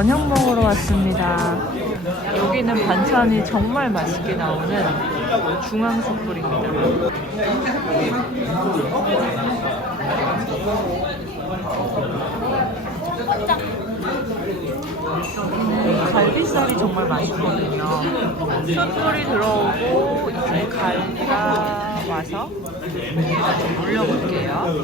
저녁 먹으러 왔습니다. 여기는 반찬이 정말 맛있게 나오는 중앙 숯불입니다. 음, 갈비살이 정말 맛있거든요. 숯불이 들어오고 이제 갈비가 와서 올려볼게요.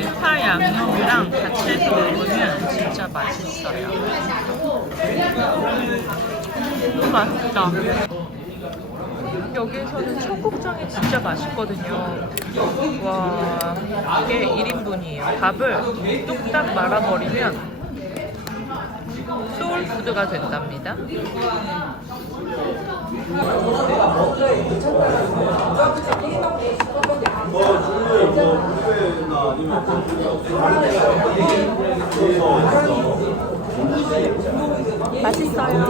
이파 양념이랑 같이 해서 먹으면 진짜 맛있어요. 음, 맛있다. 여기에서는 청국장이 진짜 맛있거든요. 와, 이게 1인분이에요. 밥을 뚝딱 말아버리면 푸드가 된답니다. 맛있어요.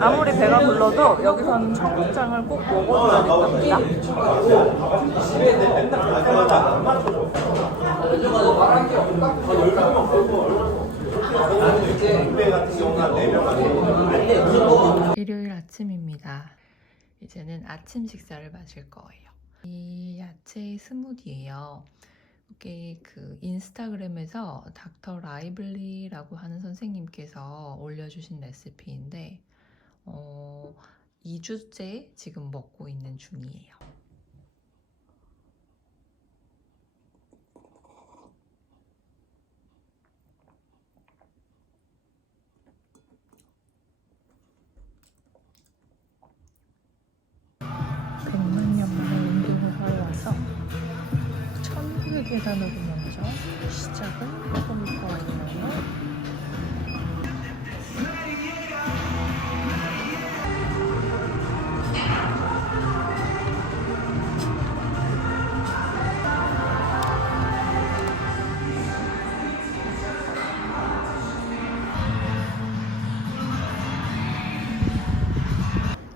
아무리 배가 불러도 여기서는 청국장을 꼭 먹어줘야 됩니다. 일요일 아침입니다. 이제는 아침 식사를 마실 거예요. 이 야채 스무디예요. 이게 그 인스타그램에서 닥터 라이블리라고 하는 선생님께서 올려주신 레시피인데 어, 2주째 지금 먹고 있는 중이에요. 계단으로 먼저 시작을 해볼 거예요.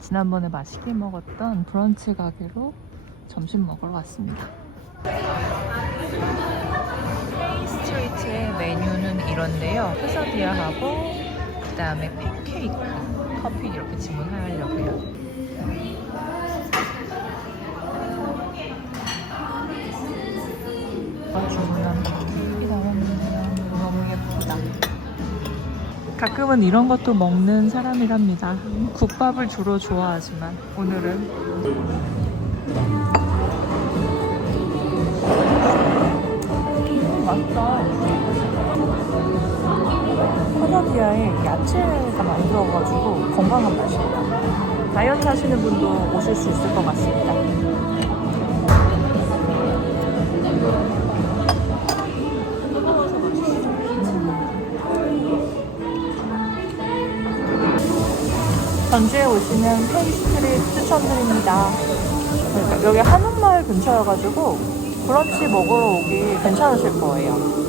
지난번에 맛있게 먹었던 브런치 가게로 점심 먹으러 왔습니다. 페이스트리트의 메뉴는 이런데요. 퀘사디아하고 그 다음에 팬케이크, 커피 이렇게 주문하려고요. 예쁘다. 가끔은 이런 것도 먹는 사람이랍니다. 국밥을 주로 좋아하지만 오늘은 화자기야에 야채가 많이 들어가지고 건강한 맛이에요. 다이어트 하시는 분도 오실 수 있을 것 같습니다. 전주에 오시면 페이스트리 추천드립니다. 그러니까 여기 한옥마을 근처여가지고 브런치 먹으러 오기 괜찮으실 거예요.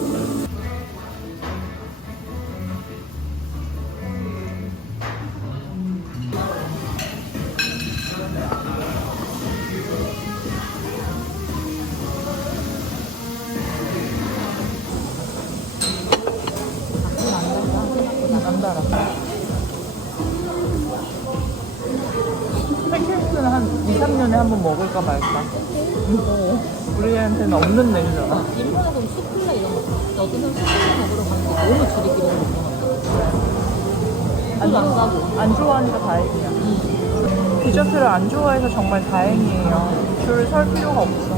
다행이야. 디저트를 안 좋아해서 정말 다행이에요. 줄 설 필요가 없어.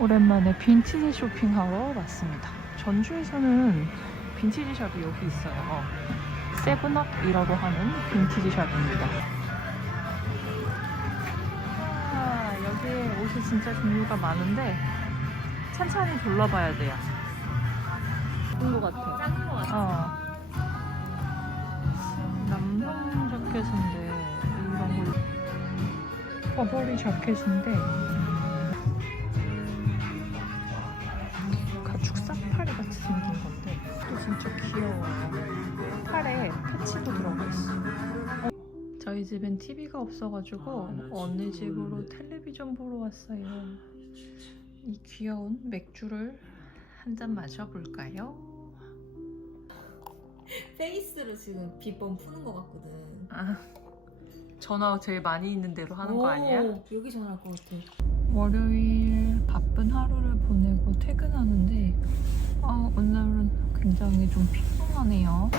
오랜만에 빈티지 쇼핑하러 왔습니다. 전주에서는 빈티지 샵이 여기 있어요. 세븐업이라고 하는 빈티지 샵입니다. 아, 여기에 옷이 진짜 종류가 많은데 찬찬히 둘러봐야 돼요. 좋은 것 같아. 짱인 것 같아. 어. 자켓인데 이런 거 버버리 자켓인데 가죽 싹팔이 같이 생긴 건데 또 진짜 귀여워요. 팔에 패치도 들어가 있어. 어, 저희 집엔 TV가 없어가지고 언니 집으로 텔레비전 보러 왔어요. 이 귀여운 맥주를 한 잔 마셔볼까요? 페이스로 지금 빗번 푸는 것 같거든. 아, 전화 제일 많이 있는 대로 하는 거 아니야? 오, 여기 전화할 것 같아. 월요일 바쁜 하루를 보내고 퇴근하는데 아, 오늘은 굉장히 좀 피곤하네요.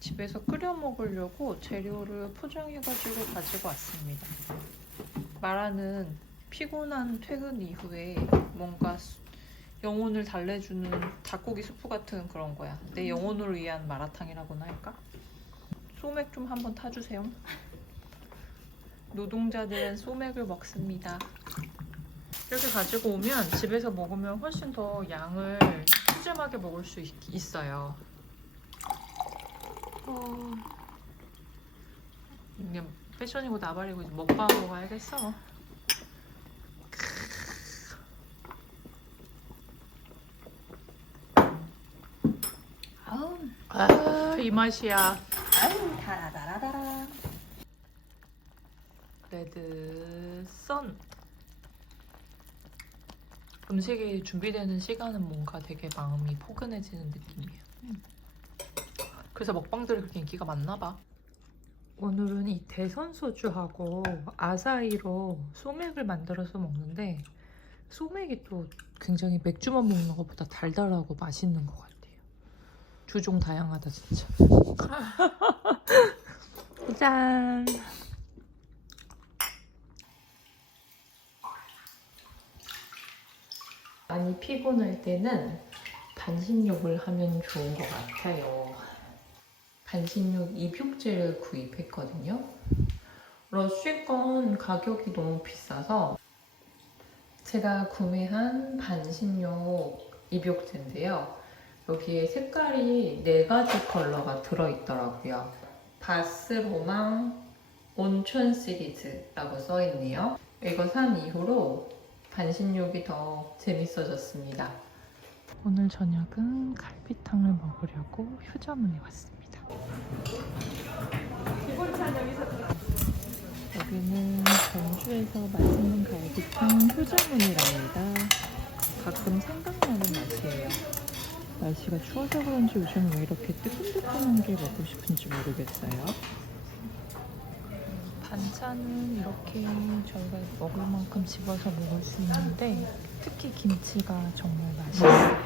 집에서 끓여 먹으려고 재료를 포장해가지고 가지고 왔습니다. 마라는 피곤한 퇴근 이후에 뭔가 수- 영혼을 달래주는 닭고기 수프 같은 그런 거야. 내 영혼을 위한 마라탕이라고나 할까? 소맥 좀 한번 타주세요. 노동자들은 소맥을 먹습니다. 이렇게 가지고 오면 집에서 먹으면 훨씬 더 양을 푸짐하게 먹을 수 있, 있어요. 어... 그냥 패션이고 나발이고 이제 먹방으로 가야겠어. 아우, 아, 이 맛이야. 아유, 달아달아달아. 레드 선 음식이 준비되는 시간은 뭔가 되게 마음이 포근해지는 느낌이에요. 그래서 먹방들이 그렇게 인기가 많나 봐. 오늘은 이 대선 소주하고 아사히로 소맥을 만들어서 먹는데 소맥이 또 굉장히 맥주만 먹는 것보다 달달하고 맛있는 것 같아요. 주종 다양하다 진짜. 짠. 많이 피곤할 때는 반신욕을 하면 좋은 것 같아요. 반신욕 입욕제를 구입했거든요. 러쉬건 가격이 너무 비싸서 제가 구매한 반신욕 입욕제인데요. 여기에 색깔이 네 가지 컬러가 들어있더라고요. 바스로망 온천 시리즈라고 써있네요. 이거 산 이후로 반신욕이 더 재밌어졌습니다. 오늘 저녁은 갈비탕을 먹으려고 효자문에 왔습니다. 여기는 전주에서 맛있는 갈비탕 효자문이랍니다. 가끔 생각나는 맛이에요. 날씨가 추워서 그런지 요즘 왜 이렇게 뜨끈뜨끈한 게 먹고 싶은지 모르겠어요. 반찬은 이렇게 저희가 먹을 만큼 집어서 먹을 수 있는데 특히 김치가 정말 맛있어요.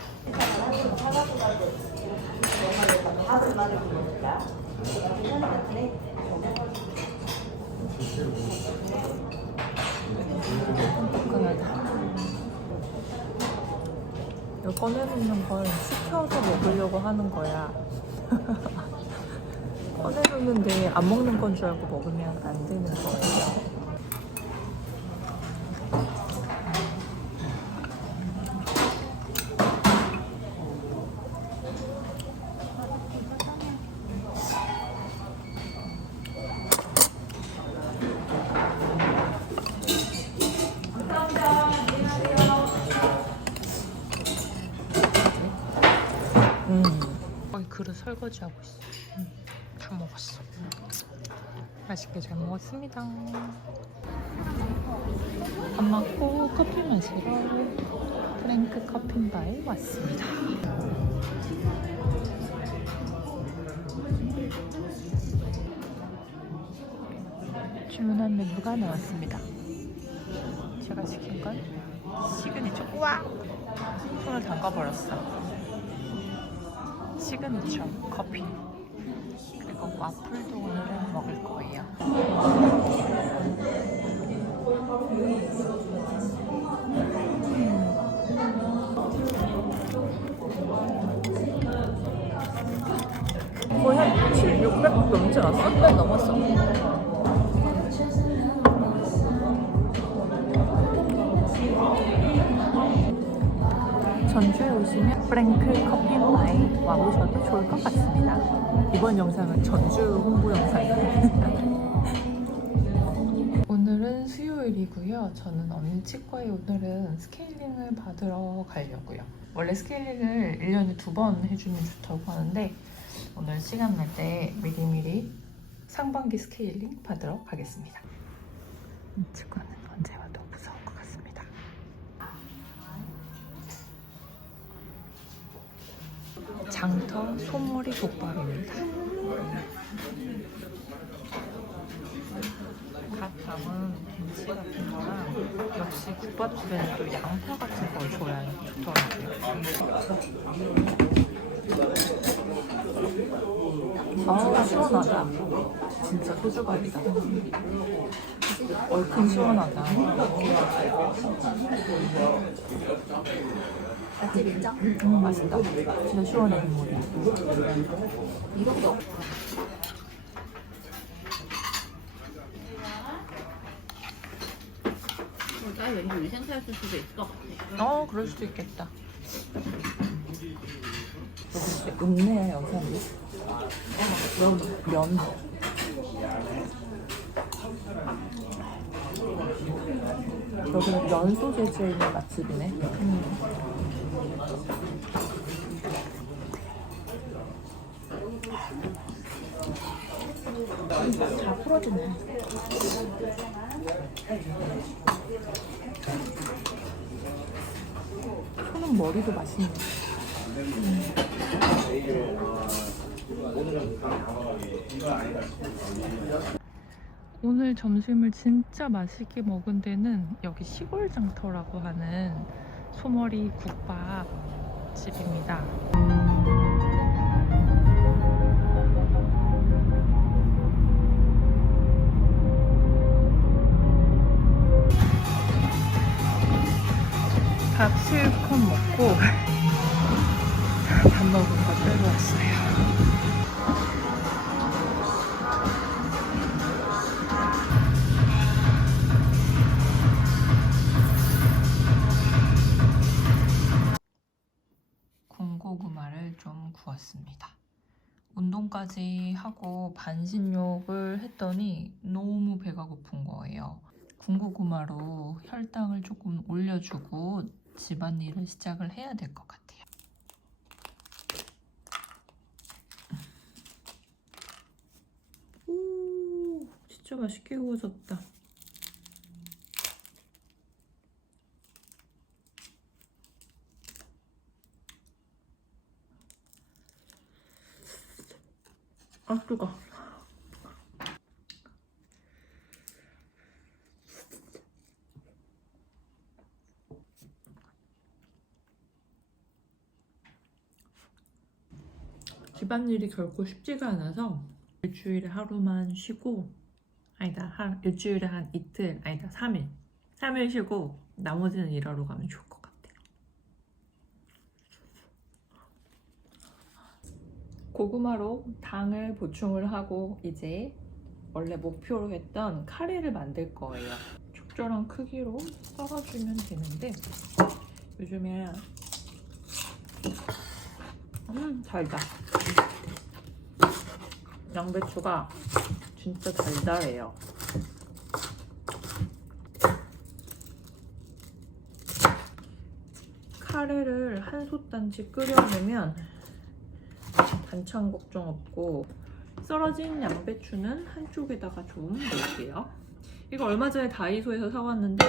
뜨끈하다. 꺼내놓는 걸 식혀서 먹으려고 하는 거야. 꺼내놓는데 안 먹는 건 줄 알고 먹으면 안 되는 거예요. 설거지하고 있어. 음, 다 먹었어. 맛있게 잘 먹었습니다. 밥 먹고 커피 마시러 프랭크 커피바에 왔습니다. 주문한 메뉴가 나왔습니다. 제가 시킨 건 시그니처. 우와! 손을 담가버렸어. 시그니처 커피 그리고 와플도 오늘은 먹을 거예요 거의 한 7, 600 넘지 않았어? 300 넘었어. 전주에 오시면 프랭크 커피바에 와보셔도 좋을 것 같습니다. 이번 영상은 전주 홍보 영상입니다. 오늘은 수요일이고요. 저는 언니 치과에 오늘은 스케일링을 받으러 가려고요. 원래 스케일링을 1년에 두 번 해주면 좋다고 하는데 오늘 시간 날 때 미리미리 상반기 스케일링 받으러 가겠습니다. 이 치과는 장터 소머리 족발입니다. 갓 담은 김치 같은 거랑 역시 국밥집에는 또 양파 같은 걸 줘야 좋더라고요. 아 시원하다. 진짜 소주밥이다. 얼큰 시원하다. 맛집 인정? 음, 맛있다. 진짜 시원해. 이것도 없- 진짜 왠지 위생사였을 수도 있을 것 같아. 어, 그럴 수도 있겠다. 읍내야 여성이. 면. 여기는 면 소세지에 있는 맛집이네. 다 풀어지네. 소는 머리도 맛있네. 오늘 점심을 진짜 맛있게 먹은 데는 여기 시골 장터라고 하는 소머리 국밥 집입니다. 밥 실컷 먹고 밥 먹은 거 빼고 왔어요. 좀 구웠습니다. 운동까지 하고 반신욕을 했더니 너무 배가 고픈 거예요. 군고구마로 혈당을 조금 올려주고 집안일을 시작을 해야 될 것 같아요. 오, 진짜 맛있게 구워졌다. 아, 뜨거. 집안일이 결코 쉽지가 않아서 일주일에 하루만 쉬고 아니다 하, 일주일에 한 이틀 아니다 3일 3일 쉬고 나머지는 일하러 가면 좋을 것 같아요 고구마로 당을 보충을 하고 이제 원래 목표로 했던 카레를 만들 거예요. 적절한 크기로 썰어주면 되는데 요즘에 음 달다. 양배추가 진짜 달달해요. 카레를 한 솥단지 끓여내면 반찬 걱정 없고 썰어진 양배추는 한쪽에다가 좀 넣을게요 이거 얼마 전에 다이소에서 사왔는데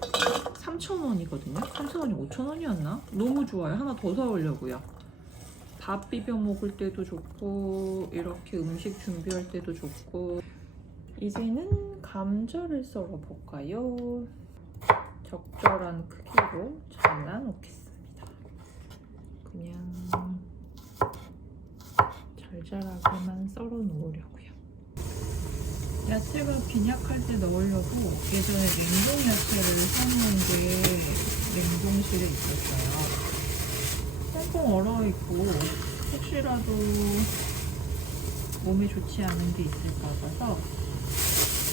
3,000원이거든요 3,000원이 5,000원이었나? 너무 좋아요 하나 더 사오려고요 밥 비벼 먹을 때도 좋고 이렇게 음식 준비할 때도 좋고 이제는 감자를 썰어 볼까요? 적절한 크기로 잘라 놓겠습니다. 그냥 잘잘하게만 썰어 놓으려고요. 야채가 빈약할 때 넣으려고 예전에 냉동 야채를 샀는데 냉동실에 있었어요. 꽁꽁 얼어 있고 혹시라도 몸에 좋지 않은 게 있을까 봐서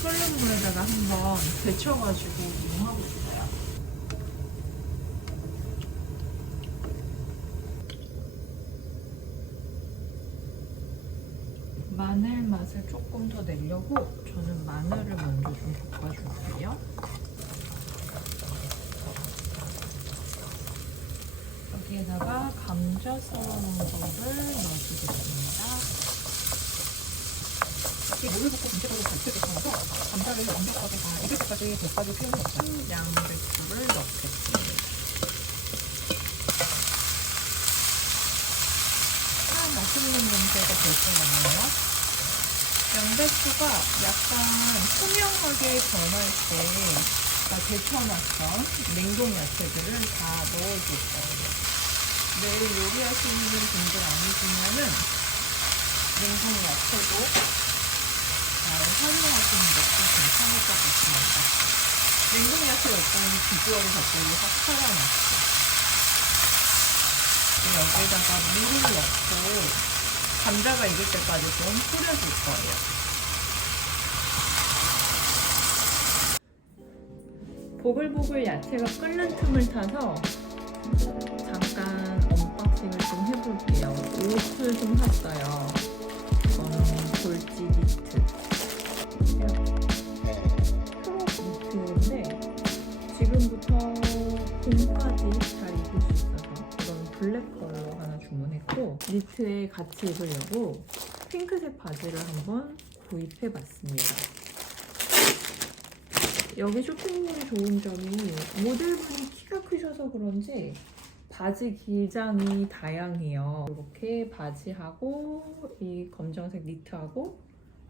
끓는 물에다가 한번 데쳐가지고 이용하고 있어요. 마늘 맛을 조금 더 내려고 저는 마늘을 먼저 좀 볶아줄게요. 여기에다가 감자 썰은 거를 넣어주겠습니다. 이게 물을 붓고 전체적으로 갈색이 있어서 감자를 완벽하게 다 때까지 볶아줄 필요는 없어요. 양배추를 넣겠습니다. 아, 맛있는 냄새가 벌써 나네요. 양배추가 약간 투명하게 변할 때 데쳐놨던 냉동 야채들을 다 넣어줄 거예요. 매일 요리하시는 분들 아니시면은 냉동 야채도 잘 활용하시는 것도 괜찮을 것 같습니다. 냉동 야채 넣었더니 비주얼이 갑자기 확 살아났어. 여기에다가 물을 넣고 감자가 익을 때까지 좀 끓여줄 거예요. 보글보글 야채가 끓는 틈을 타서 잠깐 언박싱을 좀 해볼게요. 옷을 좀 샀어요. 이거는 골지 니트. 프로 니트인데 지금부터 봄까지 잘 입을 수 있어서 이건 블랙 컬러 하나 주문했고 니트에 같이 입으려고 핑크색 바지를 한번 구입해봤습니다. 여기 쇼핑몰이 좋은 점이 모델분이 키가 크셔서 그런지 바지 기장이 다양해요. 이렇게 바지하고 이 검정색 니트하고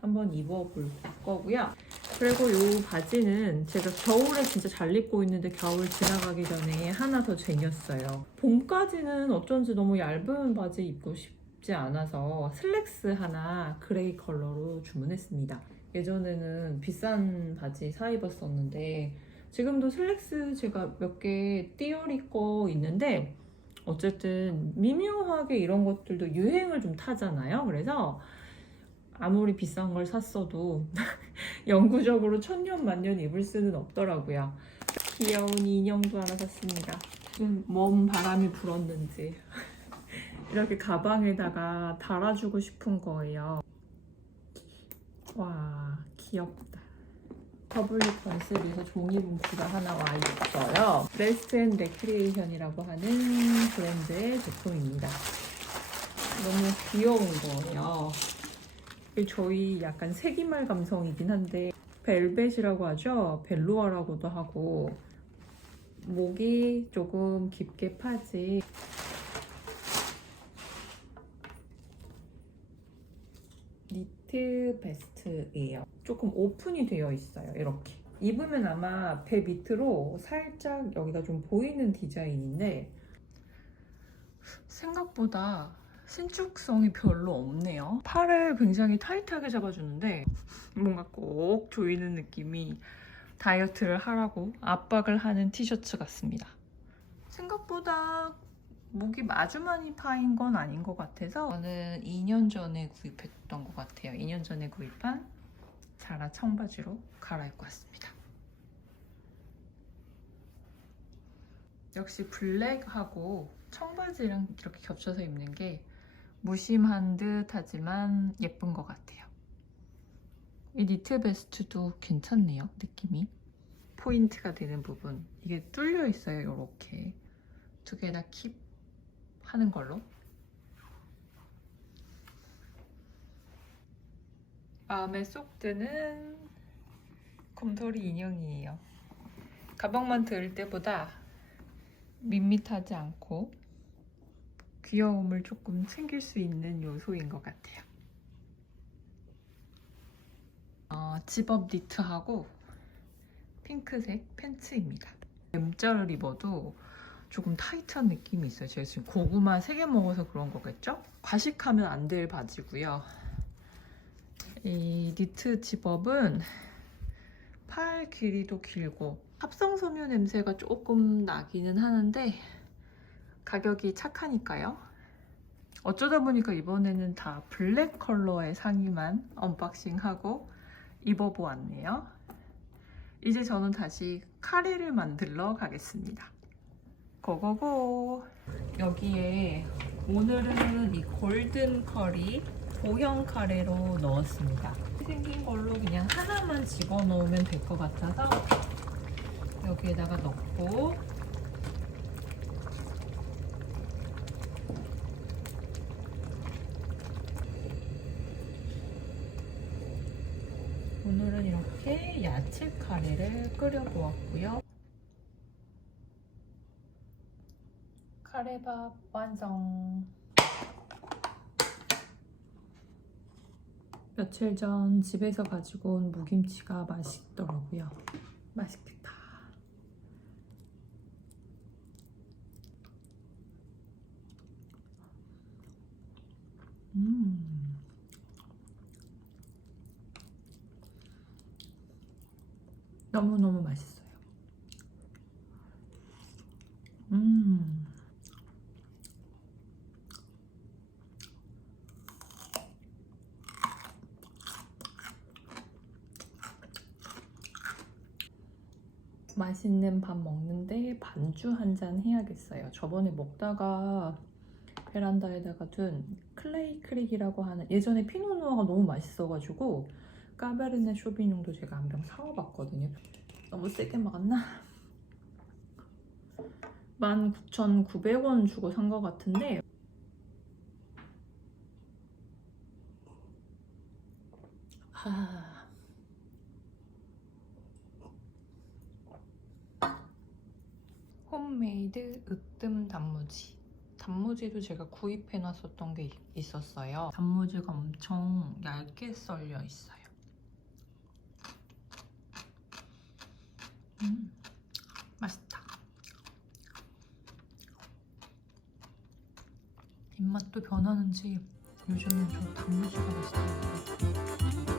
한번 입어볼 거고요. 그리고 이 바지는 제가 겨울에 진짜 잘 입고 있는데 겨울 지나가기 전에 하나 더 쟁였어요. 봄까지는 어쩐지 너무 얇은 바지 입고 싶지 않아서 슬랙스 하나 그레이 컬러로 주문했습니다. 예전에는 비싼 바지 사 입었었는데 지금도 슬랙스 제가 몇 개 띠어리 거 있는데 어쨌든 미묘하게 이런 것들도 유행을 좀 타잖아요. 그래서 아무리 비싼 걸 샀어도 영구적으로 천년 만년 입을 수는 없더라고요. 귀여운 인형도 하나 샀습니다. 지금 먼 바람이 불었는지 이렇게 가방에다가 달아주고 싶은 거예요. 와 귀엽다. 더블리 컨셉에서 종이봉투가 하나 와 있어요. 레스트 앤 레크리에이션이라고 하는 브랜드의 제품입니다. 너무 귀여운 거예요. 저희 약간 세기말 감성이긴 한데 벨벳이라고 하죠. 벨루아라고도 하고 목이 조금 깊게 파지. 니트 베스트예요. 조금 오픈이 되어 있어요. 이렇게. 입으면 아마 배 밑으로 살짝 여기가 좀 보이는 디자인인데 생각보다 신축성이 별로 없네요. 팔을 굉장히 타이트하게 잡아주는데 뭔가 꼭 조이는 느낌이 다이어트를 하라고 압박을 하는 티셔츠 같습니다. 생각보다 목이 아주 많이 파인 건 아닌 것 같아서 저는 2년 전에 구입했던 것 같아요. 2년 전에 구입한 자라 청바지로 갈아입고 왔습니다. 역시 블랙하고 청바지랑 이렇게 겹쳐서 입는 게 무심한 듯 하지만 예쁜 것 같아요. 이 니트 베스트도 괜찮네요, 느낌이. 포인트가 되는 부분. 이게 뚫려 있어요, 이렇게. 두 개 다 킵 하는 걸로. 마음에 쏙 드는 곰돌이 인형이에요. 가방만 들 때보다 밋밋하지 않고 귀여움을 조금 챙길 수 있는 요소인 것 같아요. 어, 집업 니트하고 핑크색 팬츠입니다. M자를 입어도 조금 타이트한 느낌이 있어요. 제가 지금 고구마 3개 먹어서 그런 거겠죠? 과식하면 안 될 바지고요. 이 니트 집업은 팔 길이도 길고 합성 섬유 냄새가 조금 나기는 하는데 가격이 착하니까요. 어쩌다 보니까 이번에는 다 블랙 컬러의 상의만 언박싱하고 입어보았네요. 이제 저는 다시 카레를 만들러 가겠습니다. 고고고! 여기에 오늘은 이 골든 커리 보형 카레로 넣었습니다. 생긴 걸로 그냥 하나만 집어넣으면 될 것 같아서 여기에다가 넣고 오늘은 이렇게 야채 카레를 끓여 보았고요. 카레밥 완성. 며칠 전 집에서 가지고 온 무김치가 맛있더라고요. 맛있겠다. 음. 너무너무 맛있어요. 음. 맛있는 밥 먹는데 반주 한 잔 해야겠어요. 저번에 먹다가 베란다에다가 둔 클레이 크릭이라고 하는 예전에 피노누아가 너무 맛있어가지고 까베르네 쇼비뇽도 제가 한 병 사와봤거든요. 너무 세게 먹었나? 19,900원 주고 산 것 같은데 하... 메이드 으뜸 단무지. 단무지도 제가 구입해 놨었던 게 있었어요. 단무지가 엄청 얇게 썰려 있어요. 음 맛있다. 입맛도 변하는지 요즘은 저 단무지가 맛있더라고요